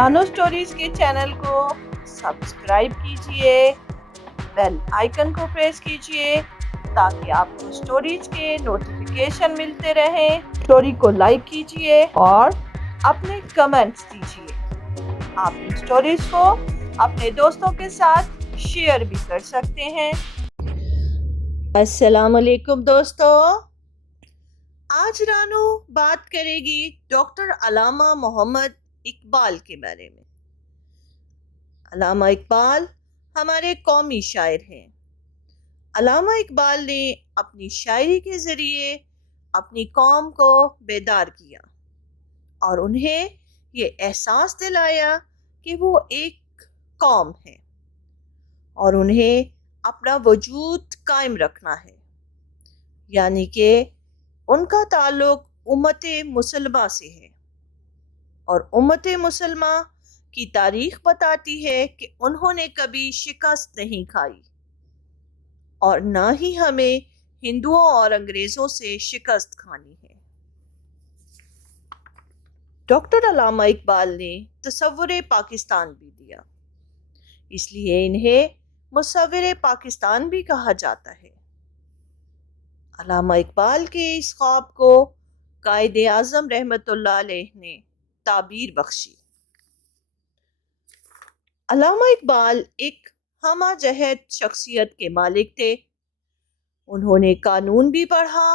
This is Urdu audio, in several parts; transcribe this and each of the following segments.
رانو اسٹوریز کے چینل کو سبسکرائب کیجئے، بیل آئیکن کو پریس کیجئے تاکہ آپ کو اسٹوریز کے نوٹیفیکیشن ملتے رہیں۔ اسٹوری کو لائک کیجئے اور اپنے کمنٹس دیجئے۔ آپ ان اسٹوریز کو اپنے دوستوں کے ساتھ شیئر بھی کر سکتے ہیں۔ السلام علیکم دوستو، آج رانو بات کرے گی ڈاکٹر علامہ محمد اقبال کے بارے میں۔ علامہ اقبال ہمارے قومی شاعر ہیں۔ علامہ اقبال نے اپنی شاعری کے ذریعے اپنی قوم کو بیدار کیا اور انہیں یہ احساس دلایا کہ وہ ایک قوم ہے اور انہیں اپنا وجود قائم رکھنا ہے، یعنی کہ ان کا تعلق امت مسلمہ سے ہے، اور امت مسلمہ کی تاریخ بتاتی ہے کہ انہوں نے کبھی شکست نہیں کھائی اور نہ ہی ہمیں ہندوؤں اور انگریزوں سے شکست کھانی ہے۔ ڈاکٹر علامہ اقبال نے تصور پاکستان بھی دیا، اس لیے انہیں مصور پاکستان بھی کہا جاتا ہے۔ علامہ اقبال کے اس خواب کو قائد اعظم رحمۃ اللہ علیہ نے تعبیر بخشی۔ علامہ اقبال ایک ہمہ جہت شخصیت کے مالک تھے۔ انہوں نے قانون بھی پڑھا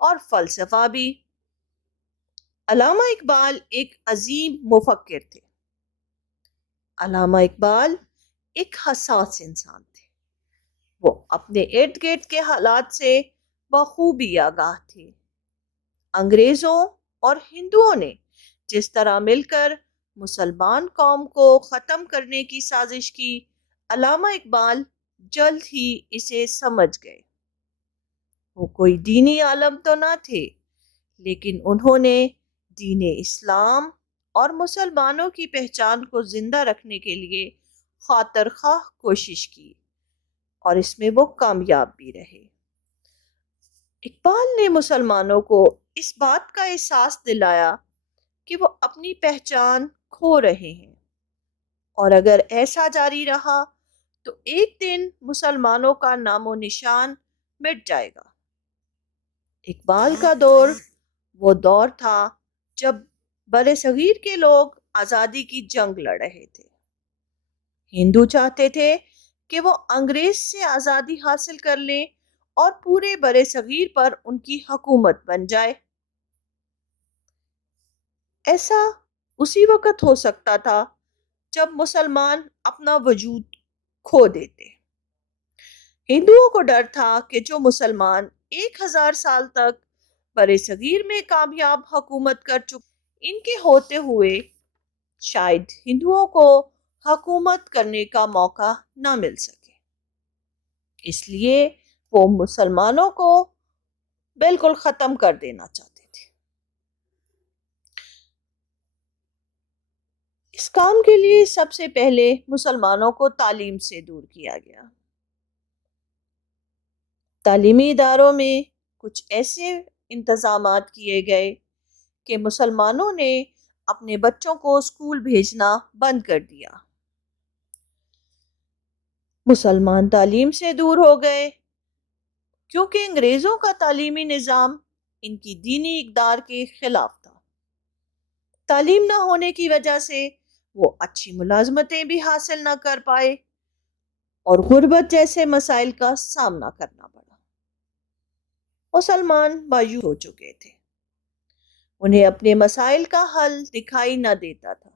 اور فلسفہ بھی۔ علامہ اقبال ایک عظیم مفکر تھے۔ علامہ اقبال ایک حساس انسان تھے۔ وہ اپنے ارد گرد کے حالات سے بخوبی آگاہ تھے۔ انگریزوں اور ہندوؤں نے جس طرح مل کر مسلمان قوم کو ختم کرنے کی سازش کی، علامہ اقبال جلد ہی اسے سمجھ گئے۔ وہ کوئی دینی عالم تو نہ تھے، لیکن انہوں نے دین اسلام اور مسلمانوں کی پہچان کو زندہ رکھنے کے لیے خاطر خواہ کوشش کی، اور اس میں وہ کامیاب بھی رہے۔ اقبال نے مسلمانوں کو اس بات کا احساس دلایا کہ وہ اپنی پہچان کھو رہے ہیں، اور اگر ایسا جاری رہا تو ایک دن مسلمانوں کا نام و نشان مٹ جائے گا۔ اقبال کا دور وہ دور تھا جب برصغیر کے لوگ آزادی کی جنگ لڑ رہے تھے۔ ہندو چاہتے تھے کہ وہ انگریز سے آزادی حاصل کر لیں اور پورے برصغیر پر ان کی حکومت بن جائے۔ ایسا اسی وقت ہو سکتا تھا جب مسلمان اپنا وجود کھو دیتے۔ ہندوؤں کو ڈر تھا کہ جو مسلمان 1000 سال تک برصغیر میں کامیاب حکومت کر چکے، ان کے ہوتے ہوئے شاید ہندوؤں کو حکومت کرنے کا موقع نہ مل سکے۔ اس لیے وہ مسلمانوں کو بالکل ختم کر دینا چاہتے تھے۔ اس کام کے لیے سب سے پہلے مسلمانوں کو تعلیم سے دور کیا گیا۔ تعلیمی اداروں میں کچھ ایسے انتظامات کیے گئے کہ مسلمانوں نے اپنے بچوں کو اسکول بھیجنا بند کر دیا۔ مسلمان تعلیم سے دور ہو گئے کیونکہ انگریزوں کا تعلیمی نظام ان کی دینی اقدار کے خلاف تھا۔ تعلیم نہ ہونے کی وجہ سے وہ اچھی ملازمتیں بھی حاصل نہ کر پائے اور غربت جیسے مسائل کا سامنا کرنا پڑا۔ مسلمان مایوس ہو چکے تھے، انہیں اپنے مسائل کا حل دکھائی نہ دیتا تھا۔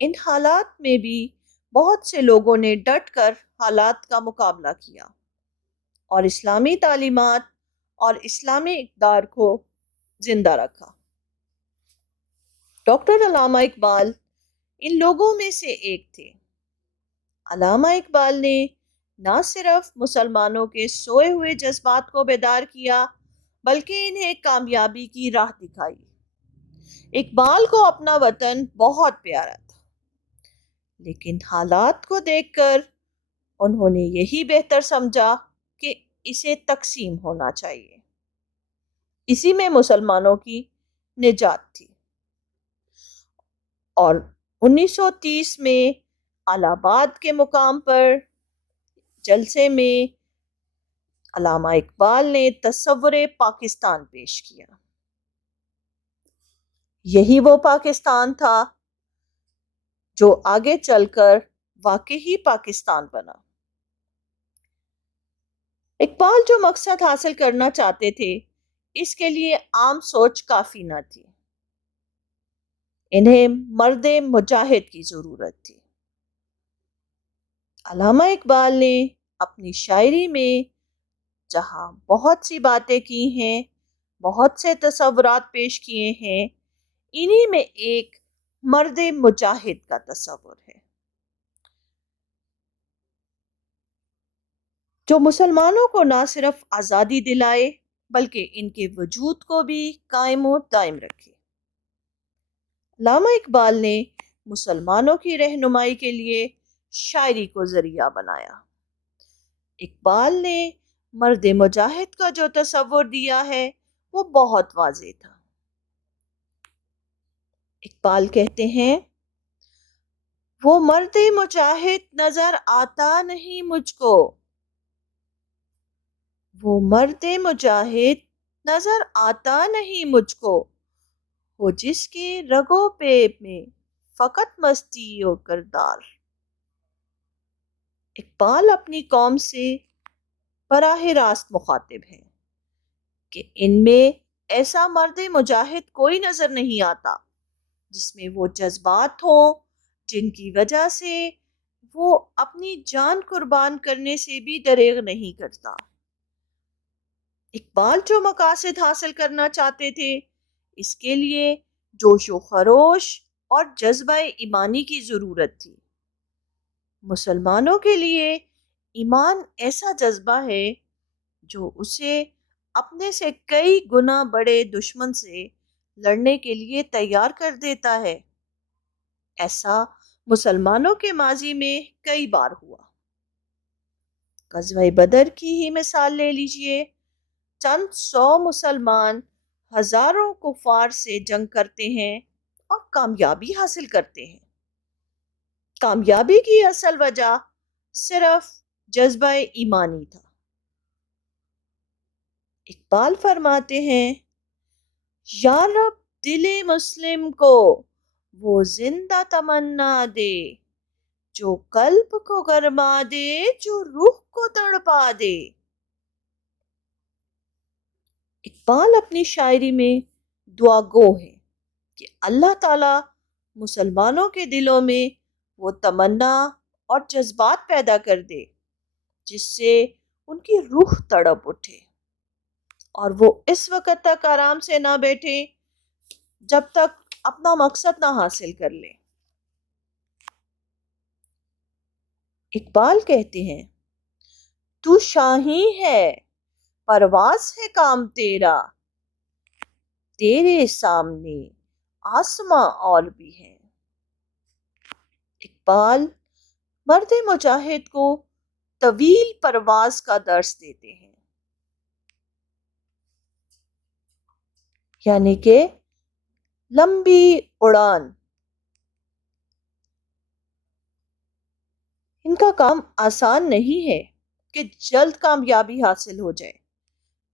ان حالات میں بھی بہت سے لوگوں نے ڈٹ کر حالات کا مقابلہ کیا اور اسلامی تعلیمات اور اسلامی اقدار کو زندہ رکھا۔ ڈاکٹر علامہ اقبال ان لوگوں میں سے ایک تھے۔ علامہ اقبال نے نہ صرف مسلمانوں کے سوئے ہوئے جذبات کو بیدار کیا بلکہ انہیں کامیابی کی راہ دکھائی۔ اقبال کو اپنا وطن بہت پیارا تھا، لیکن حالات کو دیکھ کر انہوں نے یہی بہتر سمجھا کہ اسے تقسیم ہونا چاہیے۔ اسی میں مسلمانوں کی نجات تھی، اور 1930 میں الہ آباد کے مقام پر جلسے میں علامہ اقبال نے تصور پاکستان پیش کیا۔ یہی وہ پاکستان تھا جو آگے چل کر واقعی پاکستان بنا۔ اقبال جو مقصد حاصل کرنا چاہتے تھے اس کے لیے عام سوچ کافی نہ تھی، انہیں مرد مجاہد کی ضرورت تھی۔ علامہ اقبال نے اپنی شاعری میں جہاں بہت سی باتیں کی ہیں، بہت سے تصورات پیش کیے ہیں، انہی میں ایک مرد مجاہد کا تصور ہے جو مسلمانوں کو نہ صرف آزادی دلائے بلکہ ان کے وجود کو بھی قائم و دائم رکھے۔ علامہ اقبال نے مسلمانوں کی رہنمائی کے لیے شاعری کو ذریعہ بنایا۔ اقبال نے مرد مجاہد کا جو تصور دیا ہے وہ بہت واضح تھا۔ اقبال کہتے ہیں، وہ مرد مجاہد نظر آتا نہیں مجھ کو، وہ مرد مجاہد نظر آتا نہیں مجھ کو، وہ جس کے رگوں پہ میں فقط مستی و کردار۔ اقبال اپنی قوم سے براہ راست مخاطب ہیں کہ ان میں ایسا مرد مجاہد کوئی نظر نہیں آتا جس میں وہ جذبات ہوں جن کی وجہ سے وہ اپنی جان قربان کرنے سے بھی دریغ نہیں کرتا۔ اقبال جو مقاصد حاصل کرنا چاہتے تھے اس کے لیے جوش و خروش اور جذبہ ایمانی کی ضرورت تھی۔ مسلمانوں کے لیے ایمان ایسا جذبہ ہے جو اسے اپنے سے کئی گنا بڑے دشمن سے لڑنے کے لیے تیار کر دیتا ہے۔ ایسا مسلمانوں کے ماضی میں کئی بار ہوا۔ غزوہ بدر کی ہی مثال لے لیجئے، چند سو مسلمان ہزاروں کفار سے جنگ کرتے ہیں اور کامیابی حاصل کرتے ہیں۔ کامیابی کی اصل وجہ صرف جذبہ ایمانی تھا۔ اقبال فرماتے ہیں، یا رب دل مسلم کو وہ زندہ تمنا دے، جو قلب کو گرما دے، جو روح کو تڑپا دے۔ اقبال اپنی شاعری میں دعا گو ہے کہ اللہ تعالیٰ مسلمانوں کے دلوں میں وہ تمنا اور جذبات پیدا کر دے جس سے ان کی روح تڑپ اٹھے اور وہ اس وقت تک آرام سے نہ بیٹھے جب تک اپنا مقصد نہ حاصل کر لیں۔ اقبال کہتے ہیں، تو شاہی ہے پرواز ہے کام تیرا، تیرے سامنے آسماں اور بھی ہے۔ اقبال مرد مجاہد کو طویل پرواز کا درس دیتے ہیں، یعنی کہ لمبی اڑان۔ ان کا کام آسان نہیں ہے کہ جلد کامیابی حاصل ہو جائے،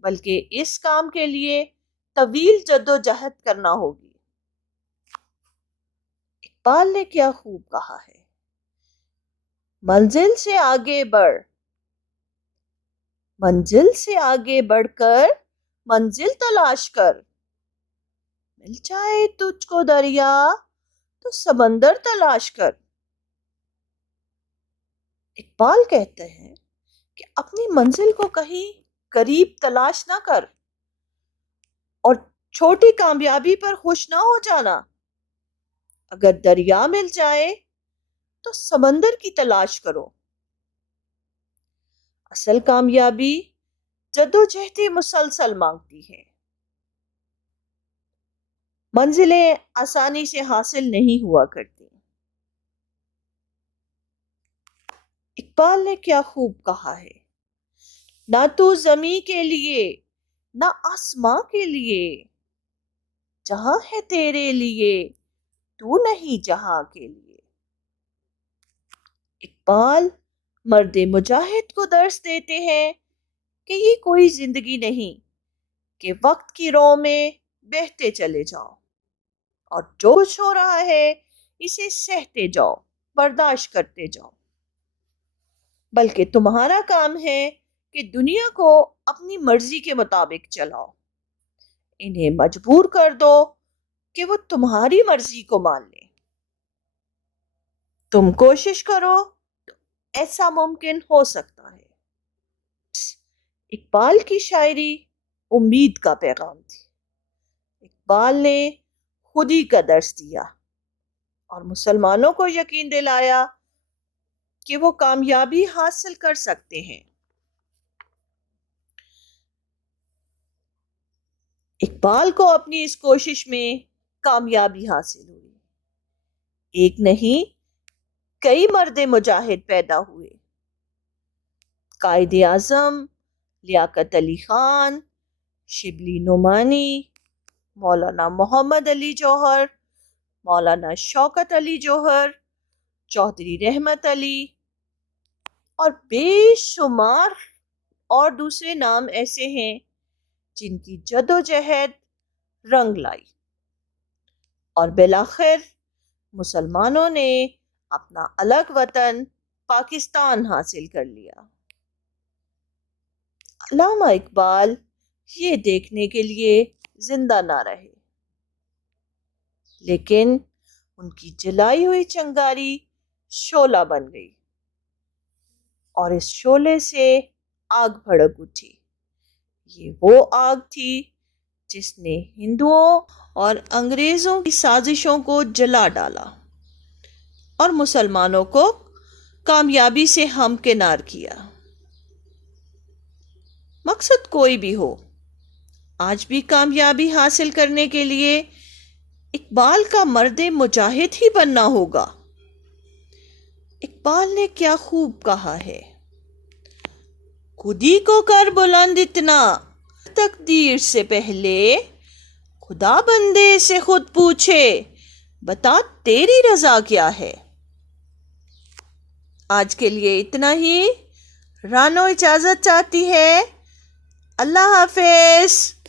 بلکہ اس کام کے لیے طویل جد و جہد کرنا ہوگی۔ اقبال نے کیا خوب کہا ہے، منزل سے آگے بڑھ، منزل سے آگے بڑھ کر منزل تلاش کر، مل جائے تجھ کو دریا تو سمندر تلاش کر۔ اقبال کہتے ہیں کہ اپنی منزل کو کہیں قریب تلاش نہ کر اور چھوٹی کامیابی پر خوش نہ ہو جانا۔ اگر دریا مل جائے تو سمندر کی تلاش کرو۔ اصل کامیابی جدوجہد مسلسل مانگتی ہے، منزلیں آسانی سے حاصل نہیں ہوا کرتی۔ اقبال نے کیا خوب کہا ہے، نہ تو زمیں کے لیے نہ آسماں کے لیے، جہاں ہے تیرے لیے تو نہیں جہاں کے لیے۔ اقبال مرد مجاہد کو درس دیتے ہیں کہ یہ کوئی زندگی نہیں کہ وقت کی رو میں بہتے چلے جاؤ اور جو کچھ ہو رہا ہے اسے سہتے جاؤ، برداشت کرتے جاؤ، بلکہ تمہارا کام ہے کہ دنیا کو اپنی مرضی کے مطابق چلاؤ، انہیں مجبور کر دو کہ وہ تمہاری مرضی کو مان لیں۔ تم کوشش کرو تو ایسا ممکن ہو سکتا ہے۔ اقبال کی شاعری امید کا پیغام تھی۔ اقبال نے خودی کا درس دیا اور مسلمانوں کو یقین دلایا کہ وہ کامیابی حاصل کر سکتے ہیں۔ اقبال کو اپنی اس کوشش میں کامیابی حاصل ہوئی۔ ایک نہیں کئی مرد مجاہد پیدا ہوئے۔ قائد اعظم لیاقت علی خان، شبلی نعمانی، مولانا محمد علی جوہر، مولانا شوکت علی جوہر، چودھری رحمت علی اور بے شمار اور دوسرے نام ایسے ہیں جن کی جد و جہد رنگ لائی اور بالآخر مسلمانوں نے اپنا الگ وطن پاکستان حاصل کر لیا۔ علامہ اقبال یہ دیکھنے کے لیے زندہ نہ رہے، لیکن ان کی جلائی ہوئی چنگاری شعلہ بن گئی اور اس شعلے سے آگ بھڑک اٹھی۔ یہ وہ آگ تھی جس نے ہندوؤں اور انگریزوں کی سازشوں کو جلا ڈالا اور مسلمانوں کو کامیابی سے ہمکنار کیا۔ مقصد کوئی بھی ہو، آج بھی کامیابی حاصل کرنے کے لیے اقبال کا مرد مجاہد ہی بننا ہوگا۔ اقبال نے کیا خوب کہا ہے، خودی کو کر بلند اتنا، تقدیر سے پہلے خدا بندے سے خود پوچھے، بتا تیری رضا کیا ہے۔ آج کے لیے اتنا ہی۔ رانو اجازت چاہتی ہے۔ اللہ حافظ۔